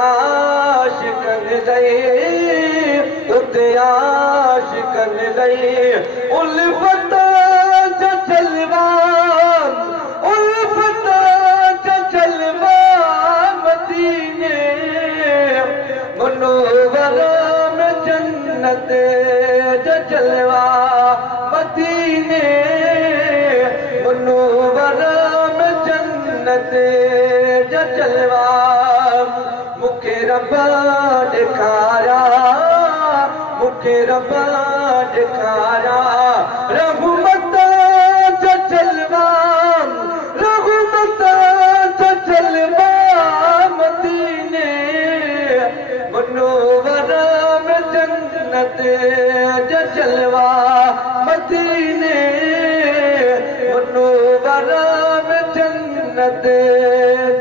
आशिकन दई उते आशिकन दई उल्फत जो जलवा उल्फत जो जलवा मदीने मनोवर में जन्नत जो जलवा मदीने मनोवर में जन्नत जो जलवा मुखे रब्बा दिखारा मुखे रब्बा दिखारा रहमत जो जलवा रहमत जो जलवा मदीने मनोवर में जन्नत जो जलवा मदीने मनोवर में जन्नत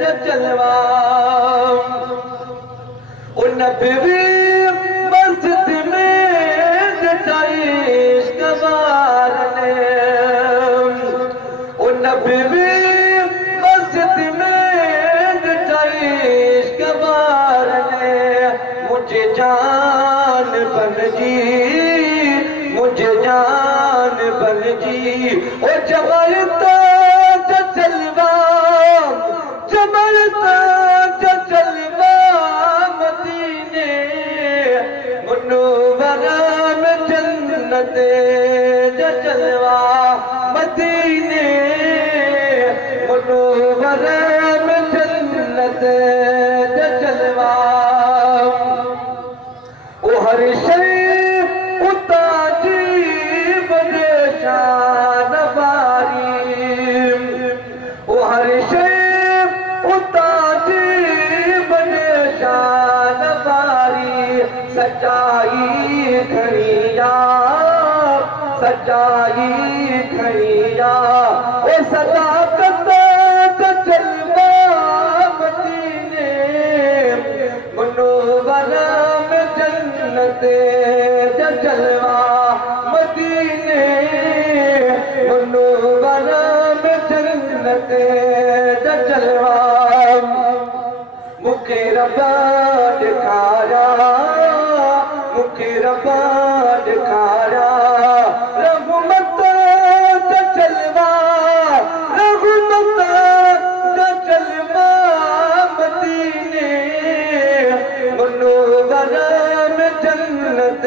जो जलवा नबी मस्जिद में इश्क वारने नबी मस्जिद में इश्क वारने मुझे जान बन जी मुझे जान बन जी ओ जमालता जो जलवा जमालता जो जलवा मदीने मनोवर में जन्नत जो जलवा मदीने मनोवर में जन्नत जो जलवा ओ हर शय उताजी बड़े शान वारी ओ हर शय उताजी बड़े शान वारी सच्चाई खड़िया सच्चाई खड़िया ओ सदाकत जो जलवा मदीने मनोवर में जन्नत जो जलवा मदीने मनोवर में जन्नत जो जलवा मुखे रब्बा दिखारा मुखे रब्बा दिखारा रहमत जो जलवा रहमत जो जलवा मदीने मनोवर में जन्नत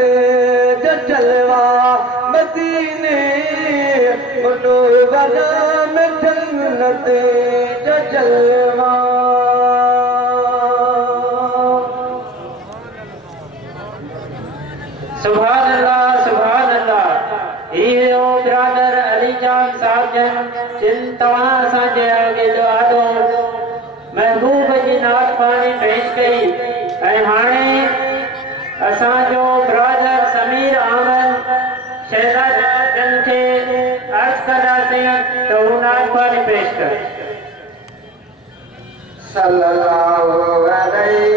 जो जलवा मदीने मनोवर में जन्नत जो जलवा सुभान अल्लाह ये ओ ब्रदर अली जान साहब जन जिन तव्हां असांजे अॻे ॾाढो महबूब जी नात पाणी पेश कई ऐं हाणे असांजो ब्रदर समीर अहमद शहजाद जन खे अर्ज़ कंदासीं त हू नात पाणी पेश करे। सल्लल्लाहु अलैहि